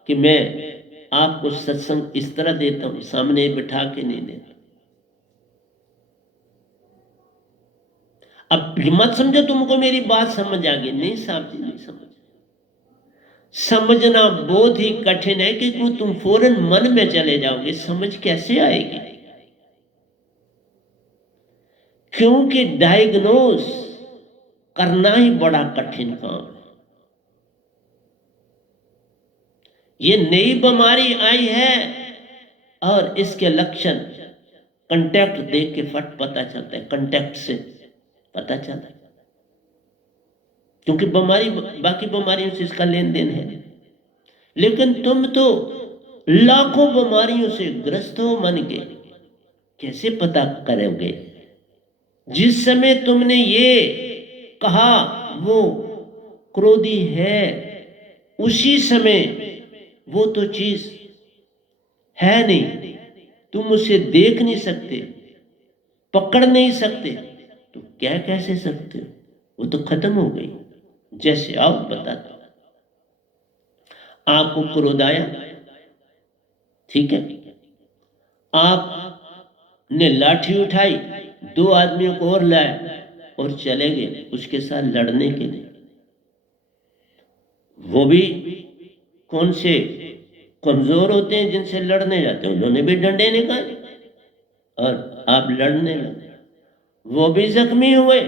कि मैं आपको सत्संग इस तरह देता हूं, सामने बिठा के नहीं देता। अब मत समझो तुमको मेरी बात समझ आ गई, नहीं साहब जी, नहीं समझ। समझना बहुत ही कठिन है कि तुम फौरन मन में चले जाओगे, समझ कैसे आएगी? क्योंकि डायग्नोस करना ही बड़ा कठिन काम है। ये नई बीमारी आई है और इसके लक्षण कंटेक्ट देख के फट पता चलता है, कंटेक्ट से पता चलता है। क्योंकि बीमारी बाकी बीमारियों से इसका लेन देन है, लेकिन तुम तो लाखों बीमारियों से ग्रस्त हो मन के, कैसे पता करोगे? जिस समय तुमने ये कहा वो क्रोधी है, उसी समय वो तो चीज है नहीं, तुम उसे देख नहीं सकते, पकड़ नहीं सकते, तो क्या कैसे सकते हो? वो तो खत्म हो गई। जैसे आओ बताता, आपको क्रोध आया, ठीक है, आपने लाठी उठाई, दो आदमियों को और लाया और चले गए उसके साथ लड़ने के लिए। वो भी कौन से कमजोर होते हैं जिनसे लड़ने जाते हैं, उन्होंने भी डंडे निकाले और आप लड़ने लगे। वो भी जख्मी हुए,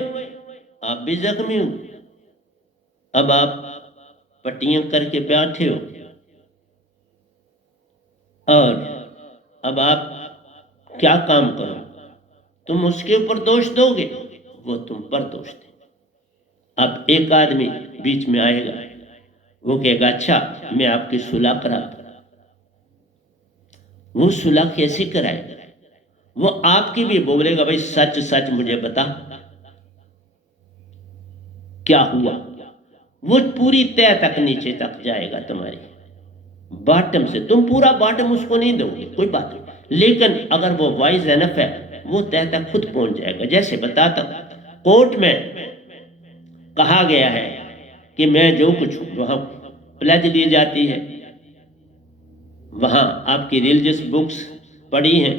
आप भी जख्मी हुए। अब आप पट्टियां करके बैठे हो और अब आप क्या काम करो? तुम उसके ऊपर दोष दोगे, वो तुम पर दोष दे। अब एक आदमी बीच में आएगा, वो कहेगा अच्छा मैं आपकी सुलह कराता। वो सुलह कैसे कराएगा? वो आपकी भी बोलेगा भाई सच सच मुझे बता क्या हुआ। वो पूरी तह तक नीचे तक जाएगा, तुम्हारी बॉटम से। तुम पूरा बॉटम उसको नहीं दोगे, कोई बात नहीं, लेकिन अगर वो वाइज एनफ है वो तह तक खुद पहुंच जाएगा। जैसे बताता हूं, कोर्ट में कहा गया है कि मैं जो कुछ हूं, वहां प्लेज दी जाती है, वहां आपकी रिलीजियस बुक्स पढ़ी हैं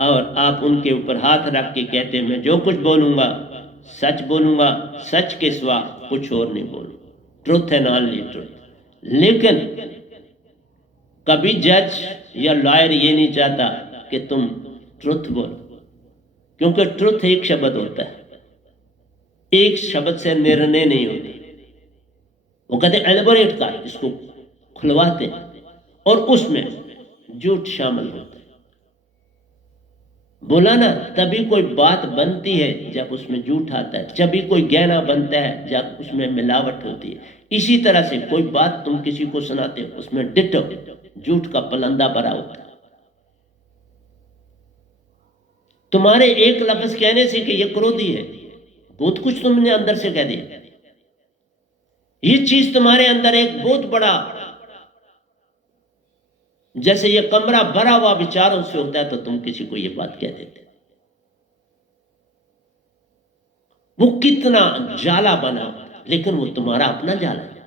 और आप उनके ऊपर हाथ रख के कहते हैं मैं जो कुछ बोलूंगा सच बोलूंगा, सच के सिवा कुछ और नहीं बोलूंगा, ट्रुथ एंड ओनली ट्रुथ। लेकिन कभी जज या लॉयर ये नहीं चाहता कि तुम ट्रुथ बोलो, क्योंकि ट्रुथ एक शब्द होता है, एक शब्द से निर्णय नहीं होते। वो कहते एलबोरेट कर, इसको खुलवाते और उसमें झूठ शामिल होता है। बोला ना, तभी कोई बात बनती है जब उसमें झूठ आता है, तभी कोई गहना बनता है जब उसमें मिलावट होती है। इसी तरह से कोई बात तुम किसी को सुनाते हो, उसमें डिटो झूठ का पलंदा भरा होता है। तुम्हारे एक लफ्ज कहने से कि ये क्रोधी है, बहुत कुछ तुमने अंदर से कह दिया। ये चीज तुम्हारे अंदर एक बहुत बड़ा, जैसे ये कमरा भरा हुआ विचारों से होता है, तो तुम किसी को ये बात कह देते। वो कितना जाला बना, लेकिन वो तुम्हारा अपना जाला है,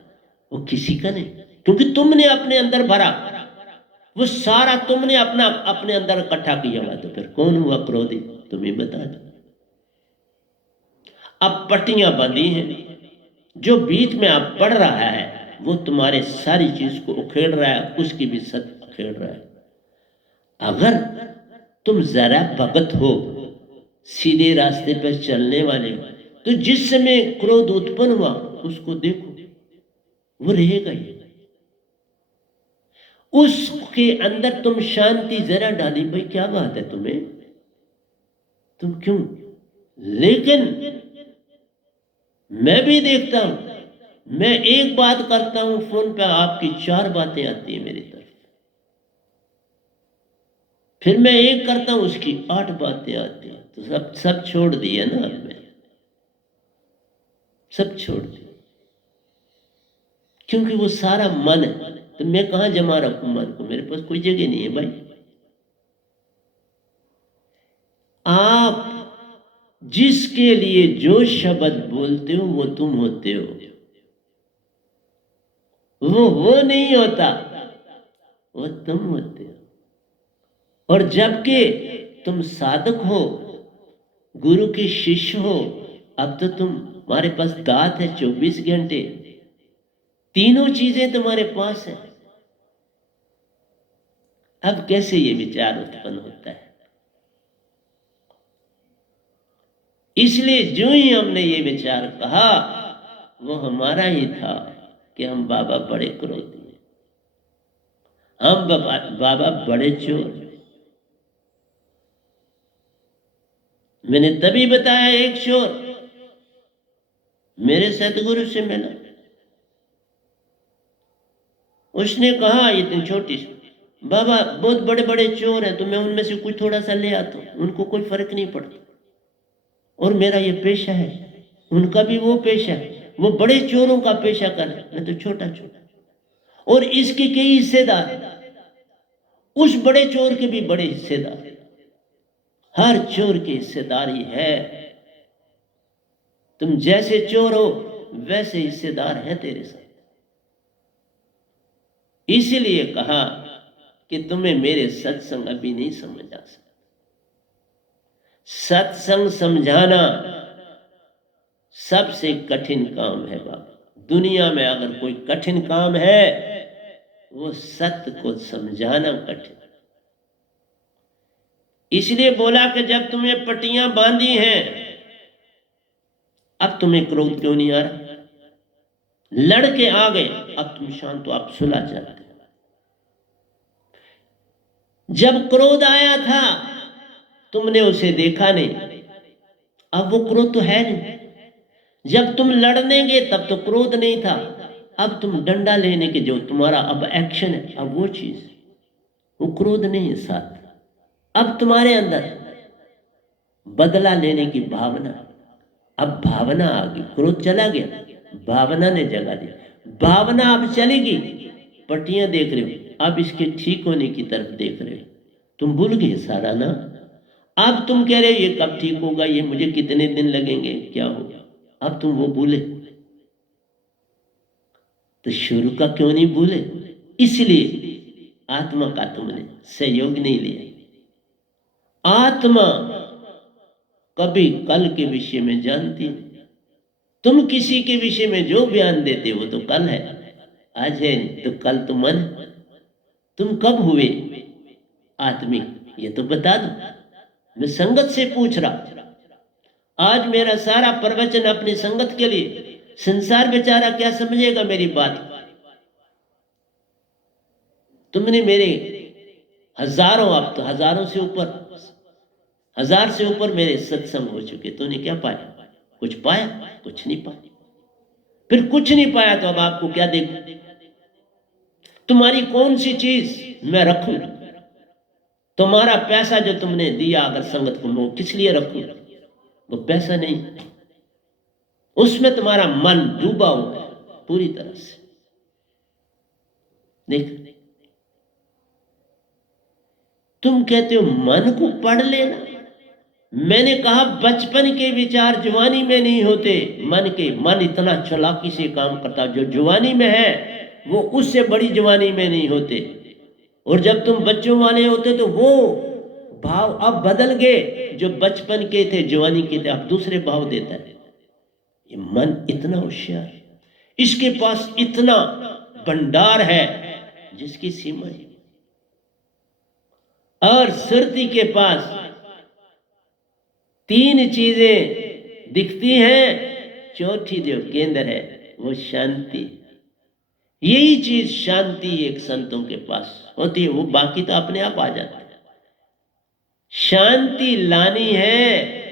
वो किसी का नहीं, क्योंकि तुमने अपने अंदर भरा, वो सारा तुमने अपना अपने अंदर इकट्ठा किया हुआ। तो फिर कौन हुआ क्रोधी? तुम्हें बता दो। अब पट्टियां बंधी हैं, जो बीच में आप पढ़ रहा है वो तुम्हारे सारी चीज को उखेड़ रहा है, उसकी भी सत उखेड़ रहा है। अगर तुम जरा भगत हो, सीधे रास्ते पर चलने वाले हो, तो जिस समय क्रोध उत्पन्न हुआ उसको देखो, वो रहेगा ही। उसके अंदर तुम शांति जरा डाली, भाई क्या बात है तुम्हें, तुम क्यों। लेकिन मैं भी देखता हूं, मैं एक बात करता हूं फोन पे, आपकी 4 बातें आती है मेरी तरफ, फिर मैं एक करता हूं उसकी 8 बातें आती हैं। तो सब छोड़ दिया ना, अब मैं सब छोड़ दिया, क्योंकि वो सारा मन है। तो मैं कहां जमा रखूं मन को, मेरे पास कोई जगह नहीं है भाई। आप जिसके लिए जो शब्द बोलते हो वो तुम होते हो, वो नहीं होता, वो तुम होते हो। और जबकि तुम साधक हो, गुरु के शिष्य हो, अब तो तुम्हारे पास दात है 24 घंटे, तीनों चीजें तुम्हारे पास है। अब कैसे ये विचार उत्पन्न होता है। इसलिए जो ही हमने ये विचार कहा वो हमारा ही था कि हम बाबा बड़े क्रोधी हैं, हम बाबा बड़े चोर। मैंने तभी बताया, एक चोर मेरे सतगुरु से मिला, उसने कहा इतनी छोटी सी, बाबा बहुत बड़े बड़े चोर हैं, तो मैं उनमें से कुछ थोड़ा सा ले आता हूं, उनको कोई फर्क नहीं पड़ता, और मेरा ये पेशा है, उनका भी वो पेशा है, वो बड़े चोरों का पेशा कर, मैं तो छोटा छोटा। और इसके कई हिस्सेदार, उस बड़े चोर के भी बड़े हिस्सेदार, हर चोर की हिस्सेदारी है। तुम जैसे चोर हो वैसे हिस्सेदार है तेरे साथ। इसलिए कहा कि तुम्हें मेरे सत्संग अभी नहीं समझ आ सकता। सत्संग समझाना सबसे कठिन काम है बाबा। दुनिया में अगर कोई कठिन काम है वो सत्य को समझाना कठिन। इसलिए बोला कि जब तुम्हें पट्टियां बांधी हैं, अब तुम्हें क्रोध क्यों नहीं आ रहा, लड़के आ गए, अब तुम शांत हो, आप सुलह चाहते हो। जब क्रोध आया था तुमने उसे देखा नहीं, अब वो क्रोध तो है नहीं। जब तुम लड़ने गए तब तो क्रोध नहीं था, अब तुम डंडा लेने के जो तुम्हारा अब एक्शन है, अब वो चीज, वो क्रोध नहीं है साथ। अब तुम्हारे अंदर बदला लेने की भावना, अब भावना आ गई, क्रोध चला गया, भावना ने जगा दी, भावना अब चलेगी। पट्टियां देख रहे हो, अब इसके ठीक होने की तरफ देख रहे हो, तुम भूल गए सारा ना। अब तुम कह रहे हो ये कब ठीक होगा, ये मुझे कितने दिन लगेंगे, क्या होगा, अब तुम वो भूले। तो शुरू का क्यों नहीं भूले, इसलिए आत्मा का तुमने सहयोग नहीं लिया। आत्मा कभी कल के विषय में जानती नहीं। तुम किसी के विषय में जो बयान देते हो तो कल है, आज है तो कल तो मन। तुम कब हुए आत्मिक, ये तो बता दो। मैं संगत से पूछ रहा, आज मेरा सारा प्रवचन अपनी संगत के लिए, संसार बेचारा क्या समझेगा मेरी बात। तुमने मेरे हजारों, अब तो हजारों से ऊपर, 1000 से ऊपर मेरे सत्संग हो चुके, तूने क्या पाया, कुछ पाया, कुछ नहीं पाया। फिर कुछ नहीं पाया तो अब आपको क्या देखूं, तुम्हारी कौन सी चीज मैं रखूं, तुम्हारा पैसा जो तुमने दिया अगर संगत को, मैं किस लिए रखूं, वो पैसा नहीं, उसमें तुम्हारा मन डूबा हुआ है पूरी तरह से। देख, तुम कहते हो मन को पढ़ लेना, मैंने कहा बचपन के विचार जवानी में नहीं होते, मन इतना चालाकी से काम करता, जो जवानी में है वो उससे बड़ी जवानी में नहीं होते। और जब तुम बच्चों वाले होते तो वो भाव अब बदल गए, जो बचपन के थे जवानी के थे अब दूसरे भाव देता है। ये मन इतना होशियार, इसके पास इतना भंडार है जिसकी सीमा ही। और सुरती के पास 3 चीजें दिखती हैं, चौथी जो केंद्र है वो शांति। यही चीज शांति एक संतों के पास होती है, वो बाकी तो अपने आप आ जाता है। शांति लानी है